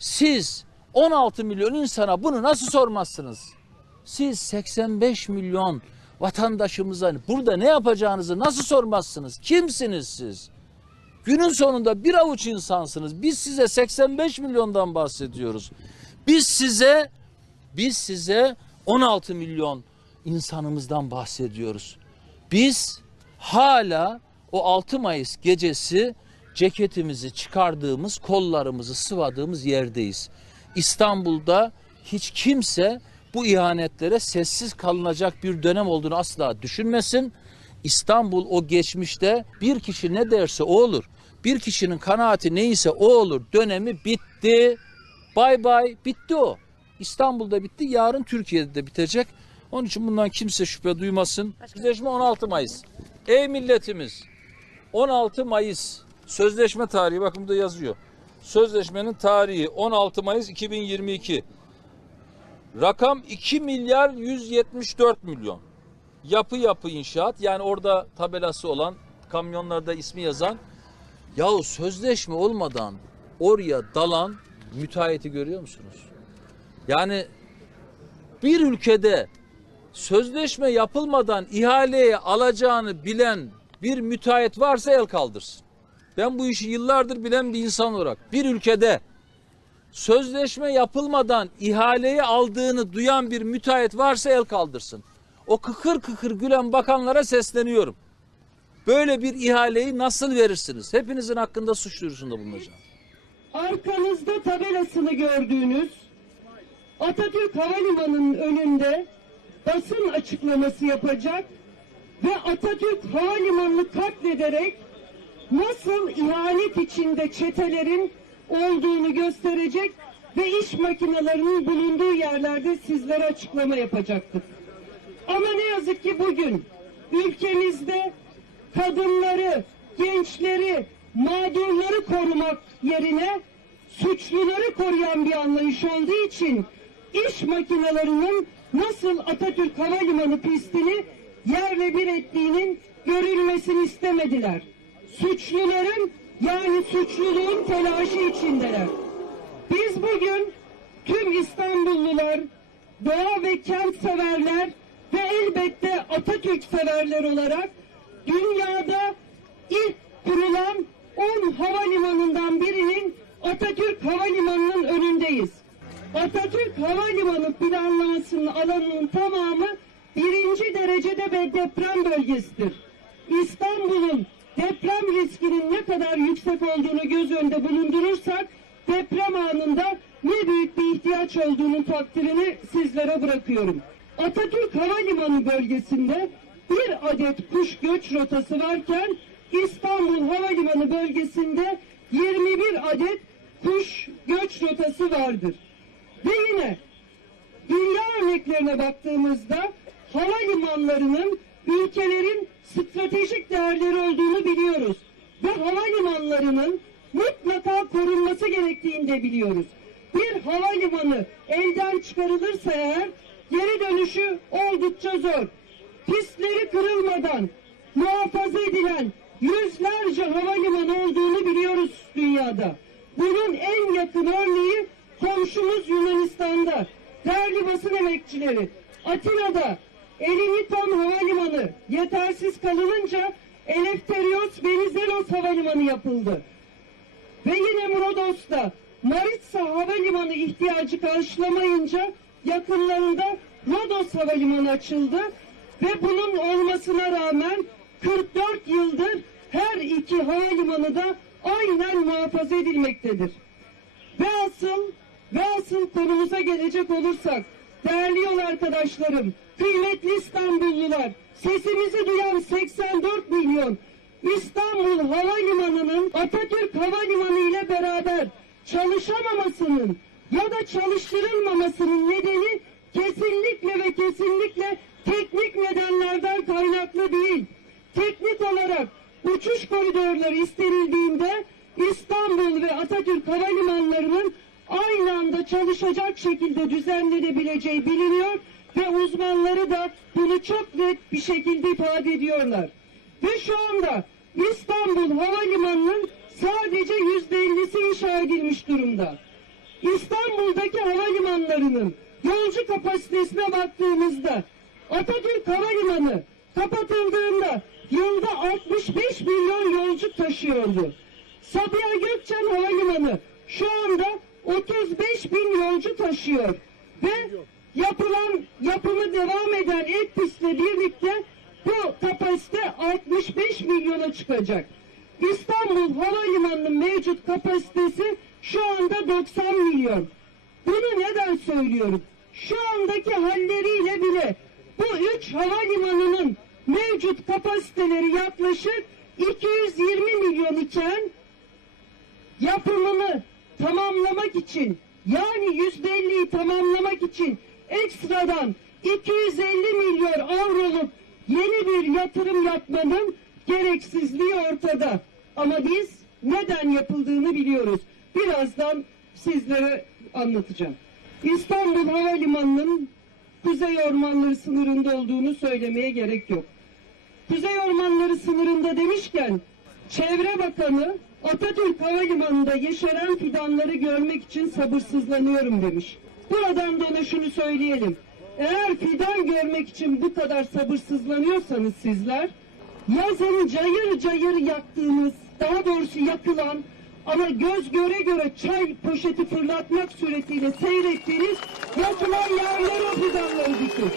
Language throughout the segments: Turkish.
Siz 16 milyon insana bunu nasıl sormazsınız? Siz 85 milyon vatandaşımıza burada ne yapacağınızı nasıl sormazsınız? Kimsiniz siz? Günün sonunda bir avuç insansınız. Biz size 85 milyondan bahsediyoruz. Biz size biz size 16 milyon insanımızdan bahsediyoruz. Biz hala o 6 Mayıs gecesi ceketimizi çıkardığımız, kollarımızı sıvadığımız yerdeyiz. İstanbul'da hiç kimse bu ihanetlere sessiz kalınacak bir dönem olduğunu asla düşünmesin. İstanbul o geçmişte bir kişi ne derse o olur. Bir kişinin kanaati neyse o olur. Dönemi bitti. Bay bay bitti o. İstanbul'da bitti. Yarın Türkiye'de de bitecek. Onun için bundan kimse şüphe duymasın. Sözleşme 16 Mayıs. Ey milletimiz 16 Mayıs sözleşme tarihi bakın burada yazıyor. Sözleşmenin tarihi 16 Mayıs 2022. Rakam 2 milyar 174 milyon. Yapı yapı inşaat yani orada tabelası olan kamyonlarda ismi yazan yahu sözleşme olmadan oraya dalan müteahhiti görüyor musunuz? Yani bir ülkede sözleşme yapılmadan ihaleye alacağını bilen bir müteahhit varsa el kaldırsın. Ben bu işi yıllardır bilen bir insan olarak bir ülkede sözleşme yapılmadan ihaleyi aldığını duyan bir müteahhit varsa el kaldırsın. O kıkır kıkır gülen bakanlara sesleniyorum. Böyle bir ihaleyi nasıl verirsiniz? Hepinizin hakkında suç duyurusunda bulunacağım. Arkanızda tabelasını gördüğünüz Atatürk Havalimanı'nın önünde basın açıklaması yapacak ve Atatürk Havalimanı'nı katlederek nasıl ihanet içinde çetelerin olduğunu gösterecek ve iş makinelerinin bulunduğu yerlerde sizlere açıklama yapacaktır. Ama ne yazık ki bugün ülkemizde kadınları, gençleri, mağdurları korumak yerine suçluları koruyan bir anlayış olduğu için iş makinelerinin nasıl Atatürk Havalimanı pistini yerle bir ettiğinin görülmesini istemediler. Suçluların yani suçluluğun telaşı içindeler. Biz bugün tüm İstanbullular, doğa ve kent severler ve elbette Atatürk severler olarak dünyada ilk kurulan 10 havalimanından birinin Atatürk Havalimanı'nın önündeyiz. Atatürk Havalimanı planlamasının alanının tamamı birinci derecede bir deprem bölgesidir. İstanbul'un deprem riskinin ne kadar yüksek olduğunu göz önünde bulundurursak deprem anında ne büyük bir ihtiyaç olduğunun takdirini sizlere bırakıyorum. Atatürk Havalimanı bölgesinde bir adet kuş göç rotası varken İstanbul Havalimanı bölgesinde 21 adet kuş göç rotası vardır. Ve yine dünya örneklerine baktığımızda havalimanlarının ülkelerin stratejik değerleri olduğunu biliyoruz. Ve havalimanlarının mutlaka korunması gerektiğini de biliyoruz. Bir havalimanı elden çıkarılırsa eğer geri dönüşü oldukça zor. Pistleri kırılmadan muhafaza edilen yüzlerce havalimanı olduğunu biliyoruz dünyada. Bunun en yakın örneği komşumuz Yunanistan'da. Değerli basın emekçileri, Atina'da Eliniton Havalimanı yetersiz kalınınca Eleftherios Venizelos Havalimanı yapıldı. Ve yine Rodos'ta Maritsa Havalimanı ihtiyacı karşılamayınca yakınlarında Rodos Havalimanı açıldı ve bunun olmasına rağmen 44 yıldır her iki havalimanı da aynen muhafaza edilmektedir. Ve asıl ve asıl konumuza gelecek olursak değerli yol arkadaşlarım, kıymetli İstanbullular, sesimizi duyan 84 milyon İstanbul Havalimanı'nın Atatürk Havalimanı ile beraber çalışamamasının ya da çalıştırılmamasının nedeni kesinlikle ve kesinlikle teknik nedenlerden kaynaklı değil. Teknik olarak uçuş koridorları istenildiğinde İstanbul ve Atatürk havalimanlarının aynı anda çalışacak şekilde düzenlenebileceği biliniyor ve uzmanları da bunu çok net bir şekilde ifade ediyorlar. Ve şu anda İstanbul Havalimanı'nın sadece yüzde ellisi inşa edilmiş durumda. İstanbul'daki havalimanlarının yolcu kapasitesine baktığımızda Atatürk Havalimanı kapatıldığında yılda 65 milyon yolcu taşıyordu. Sabiha Gökçen Havalimanı şu anda 35 bin yolcu taşıyor ve yapılan yapımı devam eden ek pistle birlikte bu kapasite 65 milyona çıkacak. İstanbul Havalimanı'nın mevcut kapasitesi şu anda 90 milyon. Bunu neden söylüyorum? Şu andaki halleriyle bile bu üç havalimanının mevcut kapasiteleri yaklaşık 220 milyon iken yapımını tamamlamak için yani yüzde elliyi tamamlamak için ekstradan 250 milyon avroluk yeni bir yatırım yapmanın gereksizliği ortada. Ama biz neden yapıldığını biliyoruz. Birazdan sizlere anlatacağım. İstanbul Havalimanı'nın Kuzey Ormanları sınırında olduğunu söylemeye gerek yok. Kuzey Ormanları sınırında demişken Çevre Bakanı Atatürk Havalimanı'nda yeşeren fidanları görmek için sabırsızlanıyorum demiş. Buradan da şunu söyleyelim. Eğer fidan görmek için bu kadar sabırsızlanıyorsanız sizler yazın cayır cayır yaktığınız daha doğrusu yakılan ama göz göre göre çay poşeti fırlatmak suretiyle seyrettiğiniz yakılan yerlere fidanları dikin.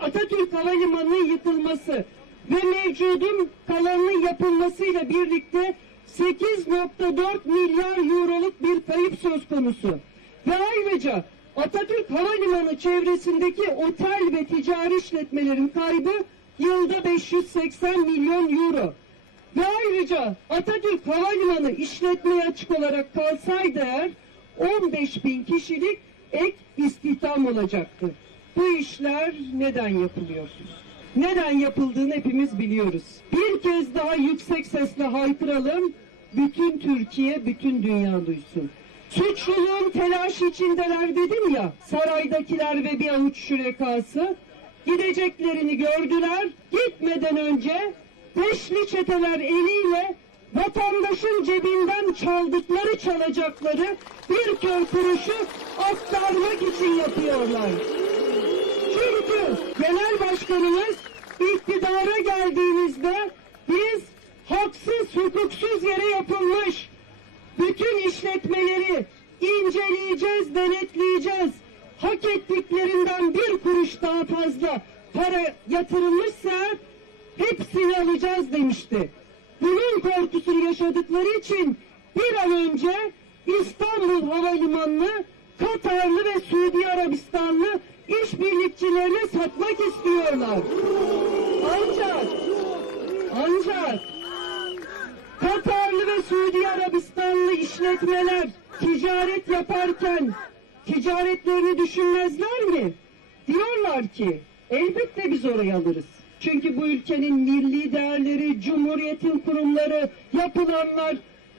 Atatürk Havalimanı'nın yıkılması ve mevcudun kalanının yapılmasıyla birlikte 8.4 milyar euroluk bir kayıp söz konusu. Ve ayrıca Atatürk Havalimanı çevresindeki otel ve ticari işletmelerin kaybı yılda 580 milyon euro. Ve ayrıca Atatürk Havalimanı işletmeye açık olarak kalsaydı eğer 15 bin kişilik ek istihdam olacaktı. Bu işler neden yapılıyor? Neden yapıldığını hepimiz biliyoruz. Bir kez daha yüksek sesle haykıralım. Bütün Türkiye, bütün dünya duysun. Suçluluğun telaş içindeler dedim ya. Saraydakiler ve bir avuç şürekası gideceklerini gördüler. Gitmeden önce beşli çeteler eliyle vatandaşın cebinden çaldıkları çalacakları bir kör kuruşu aktarmak için yapıyorlar. Çünkü genel başkanımız iktidara geldiğimizde biz haksız hukuksuz yere yapılmış bütün işletmeleri inceleyeceğiz, denetleyeceğiz. Hak ettiklerinden bir kuruş daha fazla para yatırılmışsa hepsini alacağız demişti. Bunun korkusunu yaşadıkları için bir an önce İstanbul Havalimanı'nı Katarlı ve Suudi Arabistanlı işbirlikçilerine satmak istiyorlar. Ancak ancak Katarlı ve Suudi Arabistanlı işletmeler ticaret yaparken ticaretlerini düşünmezler mi? Diyorlar ki elbette biz oraya alırız. Çünkü bu ülkenin milli değerleri, cumhuriyetin kurumları, yapılanlar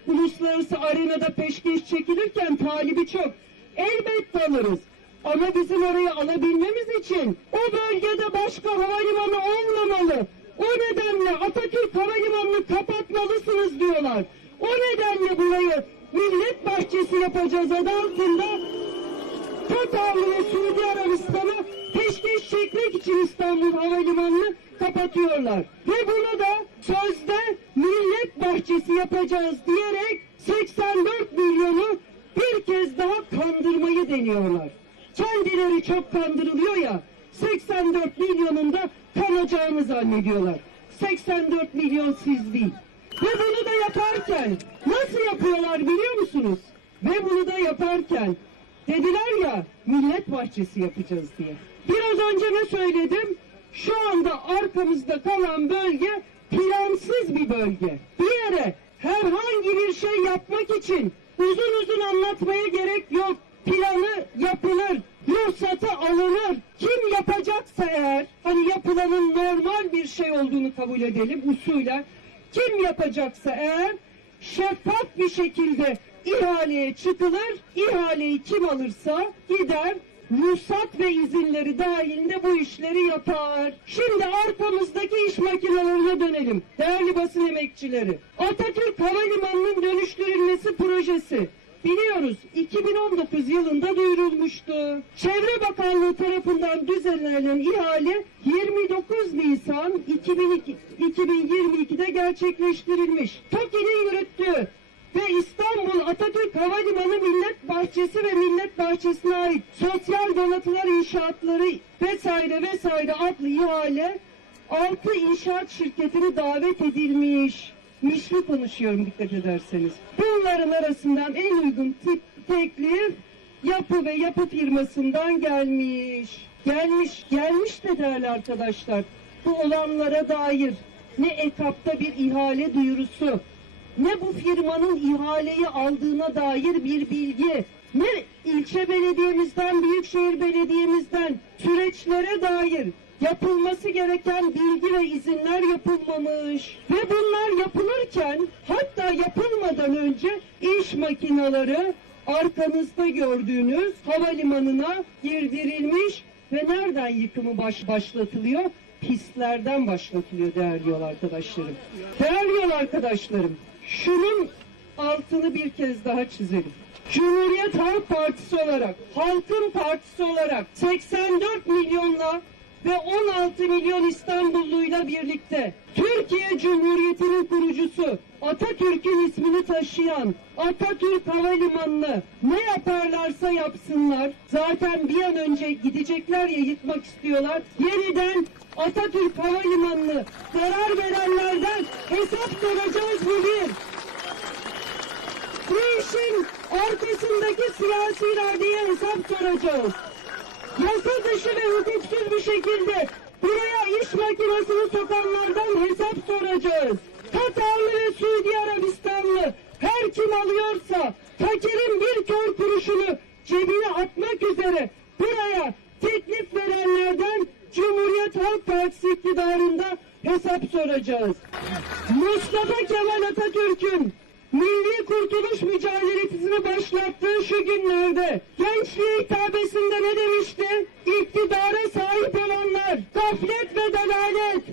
uluslararası arenada peşkeş çekilirken talibi çok. Elbette alırız. Ama bizim orayı alabilmemiz için o bölgede başka havalimanı olmamalı. O nedenle Atatürk Havalimanı'nı kapatmalısınız diyorlar. O nedenle burayı millet bahçesi yapacağız adı altında Katarlı ve Suudi Arabistan'ı peşkeş çekmek için İstanbul Havalimanı'nı kapatıyorlar. Ve bunu da sözde millet bahçesi yapacağız diyerek 84 milyonu bir kez daha kandırmayı deniyorlar. Kendileri çok kandırılıyor ya 84 milyonun da kanacağını zannediyorlar. 84 milyon siz değil. Ve bunu da yaparken nasıl yapıyorlar biliyor musunuz? Ve bunu da yaparken dediler ya millet bahçesi yapacağız diye. Biraz önce ne söyledim? Şu anda arkamızda kalan bölge plansız bir bölge. Bir yere herhangi bir şey yapmak için uzun uzun anlatmaya gerek yok. Planı yapılır, ruhsatı alınır. Kim yapacaksa eğer, hani yapılanın normal bir şey olduğunu kabul edelim usulen. Kim yapacaksa eğer şeffaf bir şekilde ihaleye çıkılır. İhaleyi kim alırsa gider ruhsat ve izinleri dahilinde bu işleri yapar. Şimdi arkamızdaki iş makinelerine dönelim. Değerli basın emekçileri. Atatürk Havalimanı'nın dönüştürülmesi projesi biliyoruz 2019 yılında duyurulmuştu. Çevre Bakanlığı tarafından düzenlenen ihale 29 Nisan 2002 2022'de gerçekleştirilmiş. TOKİ'nin yürüttüğü ve İstanbul Atatürk Havalimanı Millet Bahçesi ve Millet Bahçesi'ne ait sosyal donatılar inşaatları vesaire vesaire adlı ihale 6 inşaat şirketine davet edilmiş. Mişli konuşuyorum dikkat ederseniz. Bunların arasından en uygun tip teklif yapı ve yapı firmasından gelmiş. Gelmiş, gelmiş de değerli arkadaşlar. Bu olanlara dair ne EKAP'ta bir ihale duyurusu, ne bu firmanın ihaleyi aldığına dair bir bilgi, ne ilçe belediyemizden, büyükşehir belediyemizden süreçlere dair yapılması gereken bilgi ve izinler yapılmamış. Ve bunlar yapılırken hatta yapılmadan önce iş makineleri arkanızda gördüğünüz havalimanına girdirilmiş ve nereden yıkımı baş, başlatılıyor? Pistlerden başlatılıyor değerli yol arkadaşlarım. Değerli yol arkadaşlarım, şunun altını bir kez daha çizelim. Cumhuriyet Halk Partisi olarak, Halkın Partisi olarak 84 milyonla ve 16 milyon İstanbulluyla birlikte Türkiye Cumhuriyeti'nin kurucusu Atatürk'ün ismini taşıyan Atatürk Havalimanı'nı ne yaparlarsa yapsınlar zaten bir an önce gidecekler ya yıkmak istiyorlar yeniden Atatürk Havalimanı'nı zarar verenlerden hesap soracağız bugün. Bu işin arkasındaki siyasi iradeye hesap soracağız yasa dışı ve hukuksuz bir şekilde buraya iş makinesini sokanlardan hesap soracağız. Katarlı ve Suudi Arabistanlı her kim alıyorsa fakirin bir kör kuruşunu cebine atmak üzere buraya teklif verenlerden Cumhuriyet Halk Partisi iktidarında hesap soracağız. Mustafa Kemal Atatürk'ün Milli Kurtuluş Mücadelesini başlattığı şu günlerde gençliğe hitabesinde ne demişti? İktidara sahip olanlar gaflet ve dalalet